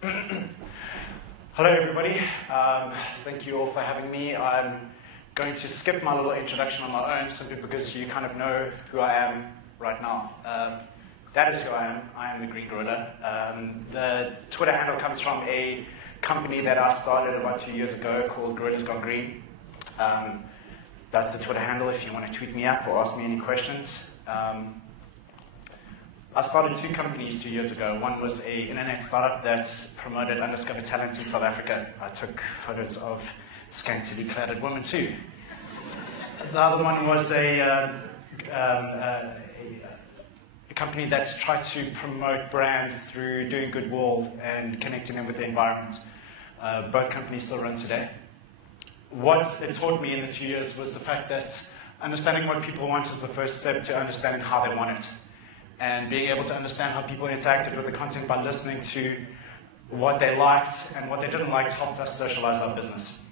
Hello everybody, thank you all for having me. I'm going to skip my little introduction on my own simply because you kind of know who I am right now. That is who I am the Green Gorilla. The Twitter handle comes from a company that I started about 2 years ago called Gorillas Gone Green. That's the Twitter handle if you want to tweet me up or ask me any questions. I started 2 companies 2 years ago. One was an internet startup that promoted undiscovered talent in South Africa. I took photos of scantily clad women too. The other one was a company that tried to promote brands through doing goodwill and connecting them with the environment. Both companies still run today. What it taught me in the 2 years was the fact that understanding what people want is the first step to understanding how they want it. And being able to understand how people interacted with the content by listening to what they liked and what they didn't like helped us socialize our business.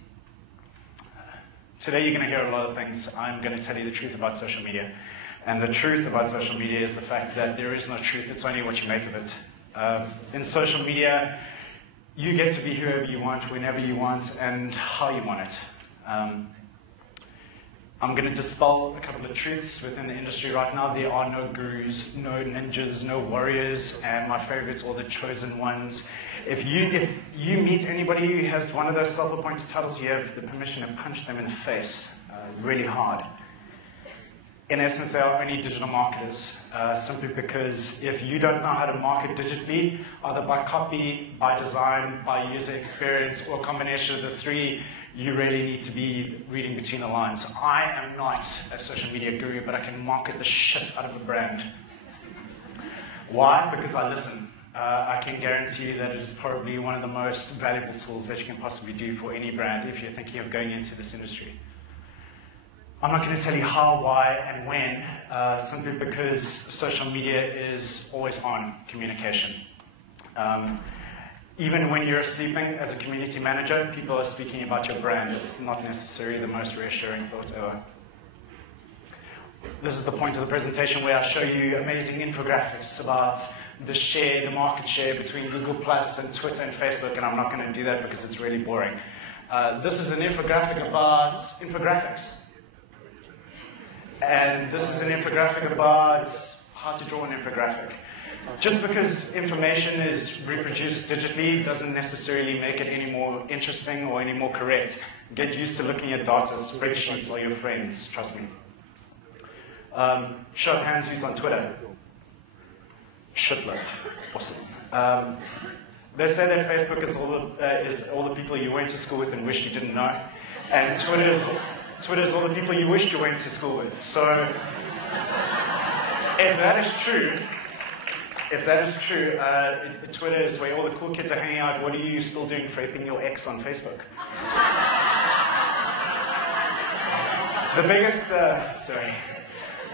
Today you're going to hear a lot of things. I'm going to tell you the truth about social media. And the truth about social media is the fact that there is no truth, it's only what you make of it. In social media, you get to be whoever you want, whenever you want, and how you want it. I'm going to dispel a couple of truths within the industry right now. There are no gurus, no ninjas, no warriors, and my favorites are the chosen ones. If you meet anybody who has one of those self-appointed titles, you have the permission to punch them in the face really hard. In essence, they are only digital marketers, simply because if you don't know how to market digitally, either by copy, by design, by user experience, or a combination of the three, you really need to be reading between the lines. I am not a social media guru, but I can market the shit out of a brand. Why? Because I listen. I can guarantee you that it is probably one of the most valuable tools that you can possibly do for any brand if you're thinking of going into this industry. I'm not going to tell you how, why, and when, simply because social media is always on communication. Even when you're sleeping as a community manager, people are speaking about your brand. It's not necessarily the most reassuring thought ever. This is the point of the presentation where I show you amazing infographics about the market share between Google Plus and Twitter and Facebook, and I'm not going to do that because it's really boring. This is an infographic about infographics. And this is an infographic about how to draw an infographic. Just because information is reproduced digitally doesn't necessarily make it any more interesting or any more correct. Get used to looking at data. Spreadsheets are your friends, trust me. Show of hands who's on Twitter. Shitload. Awesome. They say that Facebook is all the people you went to school with and wished you didn't know. And Twitter is all the people you wished you went to school with. So, if that is true, Twitter is where all the cool kids are hanging out. What are you still doing raping your ex on Facebook? The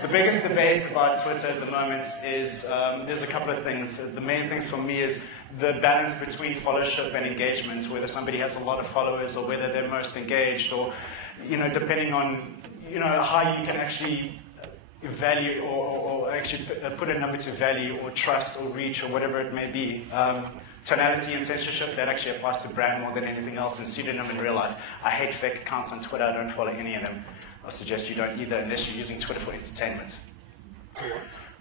biggest debate about Twitter at the moment is, there's a couple of things. The main things for me is the balance between followership and engagement, whether somebody has a lot of followers or whether they're most engaged, or, depending on, how you can actually value or actually put a number to value or trust or reach or whatever it may be. Tonality and censorship, that actually applies to brand more than anything else, and pseudonym in real life. I hate fake accounts on Twitter. I don't follow any of them. I suggest you don't either unless you're using Twitter for entertainment.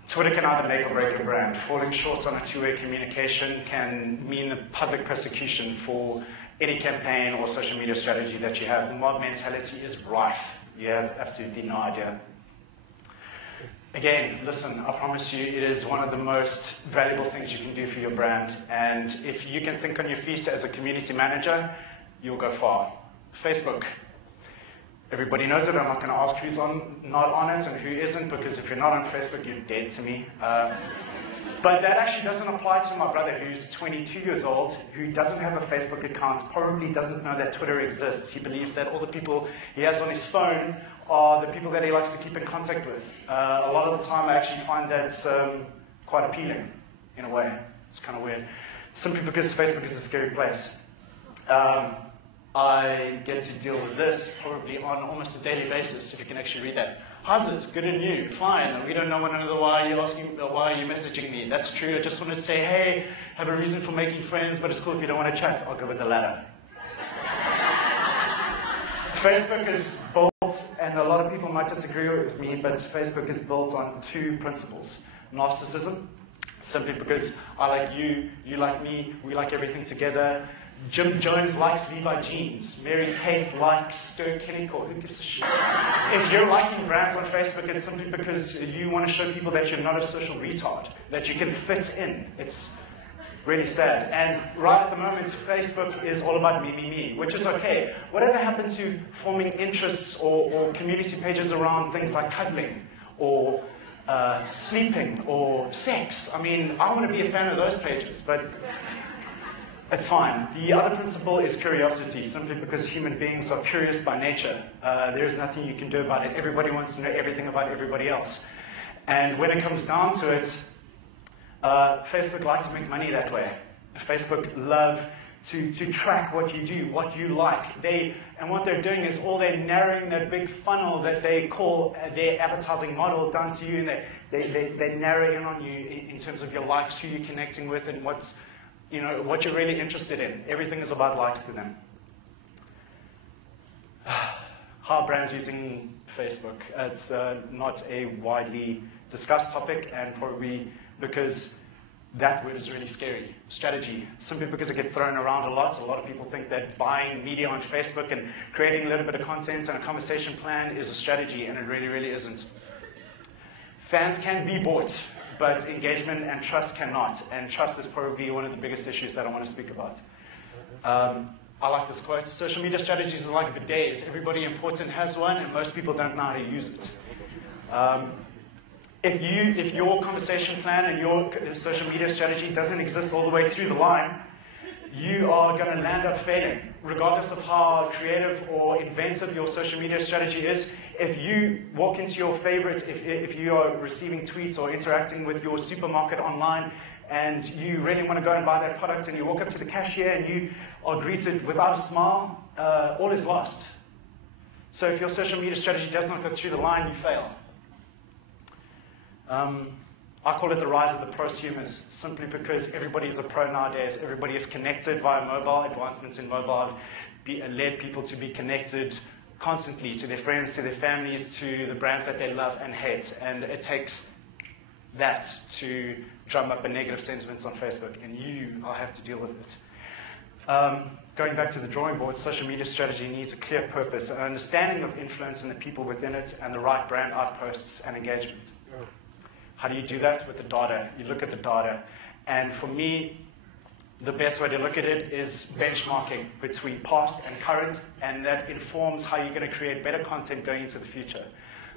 Twitter can either make or break a brand. Falling short on a two-way communication can mean the public persecution for any campaign or social media strategy that you have. The mob mentality is rife. You have absolutely no idea. Again, listen, I promise you, it is one of the most valuable things you can do for your brand. And if you can think on your feet as a community manager, you'll go far. Facebook. Everybody knows it. I'm not going to ask who's not on it and who isn't, because if you're not on Facebook, you're dead to me. But that actually doesn't apply to my brother who's 22 years old, who doesn't have a Facebook account, probably doesn't know that Twitter exists. He believes that all the people he has on his phone are the people that he likes to keep in contact with. A lot of the time I actually find that's quite appealing, in a way. It's kind of weird. Simply because Facebook is a scary place. I get to deal with this probably on almost a daily basis, if you can actually read that. How's it? Good and you? Fine. We don't know one another. Why are you messaging me? That's true. I just want to say, hey, have a reason for making friends, but it's cool if you don't want to chat. I'll go with the latter. Facebook is built, and a lot of people might disagree with me, but Facebook is built on two principles. Narcissism, simply because I like you, you like me, we like everything together. Jim Jones likes Levi jeans. Mary Kate likes Stir Kennycore. Who gives a shit? If you're liking brands on Facebook, it's simply because you want to show people that you're not a social retard, that you can fit in. It's really sad. And right at the moment, Facebook is all about me, me, me, which is okay. Whatever happened to forming interests or community pages around things like cuddling or sleeping or sex? I mean, I want to be a fan of those pages, but it's fine. The other principle is curiosity, simply because human beings are curious by nature. There's nothing you can do about it. Everybody wants to know everything about everybody else. And when it comes down to it, Facebook likes to make money that way. Facebook love to track what you do, what you like. And what they're doing is they're narrowing that big funnel that they call their advertising model down to you, and they narrow in on you in terms of your likes, who you're connecting with, and what you're really interested in. Everything is about likes to them. How are brands using Facebook? It's not a widely discussed topic, and probably because that word is really scary. Strategy, simply because it gets thrown around a lot. A lot of people think that buying media on Facebook and creating a little bit of content and a conversation plan is a strategy, and it really, really isn't. Fans can be bought, but engagement and trust cannot. And trust is probably one of the biggest issues that I want to speak about. I like this quote: social media strategies are like bidets. Everybody important has one, and most people don't know how to use it. If your conversation plan and your social media strategy doesn't exist all the way through the line, you are going to land up failing. Regardless of how creative or inventive your social media strategy is, if you walk into your favorites, if you are receiving tweets or interacting with your supermarket online, and you really want to go and buy that product, and you walk up to the cashier and you are greeted without a smile, all is lost. So if your social media strategy does not go through the line, you fail. I call it the rise of the prosumers, simply because everybody is a pro nowadays. Everybody is connected via mobile. Advancements in mobile led people to be connected constantly to their friends, to their families, to the brands that they love and hate. And it takes that to drum up a negative sentiment on Facebook, and I'll have to deal with it. Going back to the drawing board, social media strategy needs a clear purpose, an understanding of influence and the people within it, and the right brand outposts and engagement. How do you do that? With the data. You look at the data. And for me, the best way to look at it is benchmarking between past and current, and that informs how you're going to create better content going into the future.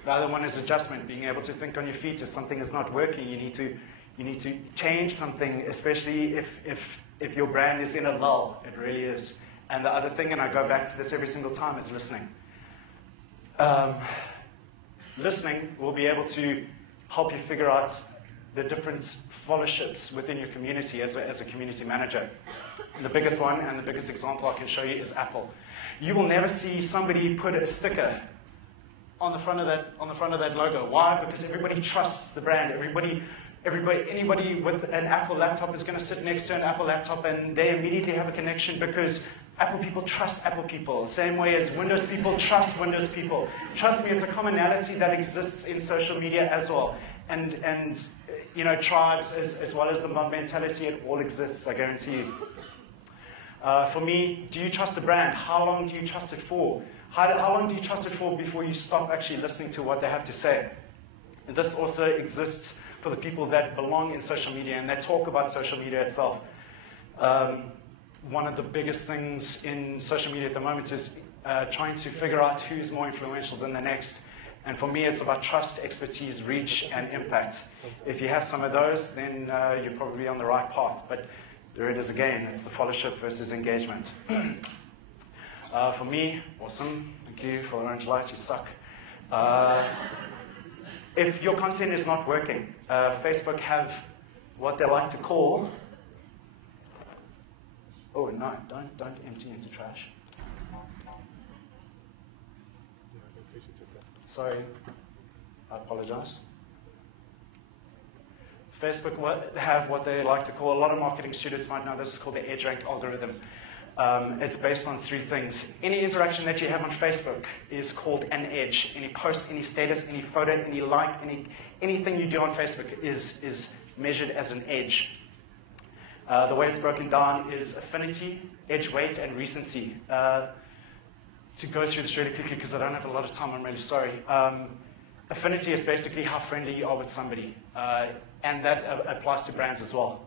The other one is adjustment, being able to think on your feet. If something is not working, you need to change something, especially if your brand is in a lull. It really is. And the other thing, and I go back to this every single time, is listening. Listening will be able to help you figure out the different followerships within your community as a community manager. The biggest one and the biggest example I can show you is Apple. You will never see somebody put a sticker on the front of that logo. Why? Because everybody trusts the brand. Anybody with an Apple laptop is going to sit next to an Apple laptop, and they immediately have a connection because Apple people trust Apple people. Same way as Windows people trust Windows people. Trust me, it's a commonality that exists in social media as well. And tribes as well as the mob mentality, it all exists, I guarantee you. For me, do you trust a brand? How long do you trust it for? How long do you trust it for before you stop actually listening to what they have to say? And this also exists for the people that belong in social media and that talk about social media itself. One of the biggest things in social media at the moment is trying to figure out who's more influential than the next. And for me, it's about trust, expertise, reach, and impact. If you have some of those, then you're probably on the right path. But there it is again. It's the followership versus engagement. For me, awesome. Thank you for the orange light. You suck. If your content is not working, Facebook have what they like to call... Oh, no, don't empty into trash. Sorry. I apologize. Facebook have what they like to call, a lot of marketing students might know this is called the EdgeRank algorithm. It's based on 3 things. Any interaction that you have on Facebook is called an edge. Any post, any status, any photo, any like, anything you do on Facebook is measured as an edge. The way it's broken down is affinity, edge weight, and recency. To go through this really quickly, because I don't have a lot of time, I'm really sorry. Affinity is basically how friendly you are with somebody, and that applies to brands as well.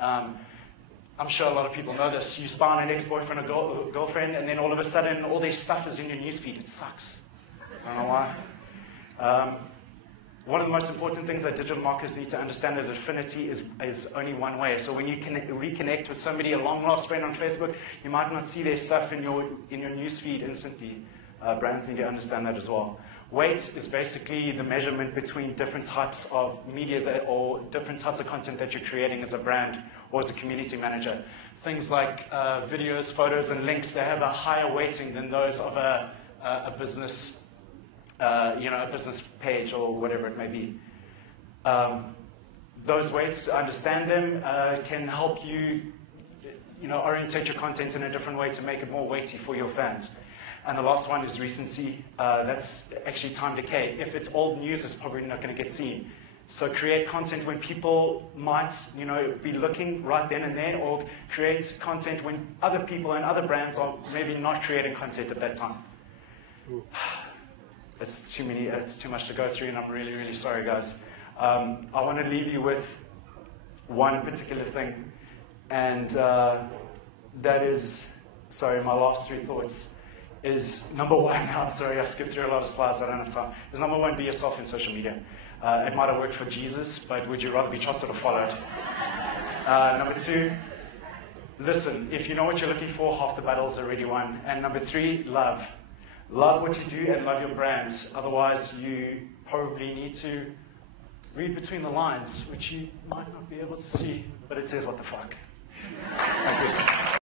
I'm sure a lot of people know this. You spy on an ex-boyfriend or girlfriend, and then all of a sudden, all their stuff is in your newsfeed. It sucks. I don't know why. One of the most important things that digital marketers need to understand that affinity is only one way. So when you can reconnect with somebody, a long-lost friend on Facebook, you might not see their stuff in your newsfeed instantly. Brands need to understand that as well. Weight is basically the measurement between different types of media or different types of content that you're creating as a brand or as a community manager. Things like videos, photos, and links, they have a higher weighting than those of a business, a business page or whatever it may be. Those weights, to understand them, can help you, orientate your content in a different way to make it more weighty for your fans. And the last one is recency. That's actually time decay. If it's old news, it's probably not going to get seen. So create content when people might, be looking right then and there, or create content when other people and other brands are maybe not creating content at that time. It's too much to go through, and I'm really, really sorry, guys. I want to leave you with one particular thing, and that is, sorry, my last 3 thoughts. Is number 1, I'm sorry, I skipped through a lot of slides, I don't have time. Is number 1, be yourself in social media. It might have worked for Jesus, but would you rather be trusted or followed? Number 2, listen. If you know what you're looking for, half the battle's already won. And number 3, love. Love what you do and love your brands. Otherwise, you probably need to read between the lines, which you might not be able to see, but it says what the fuck. Thank you.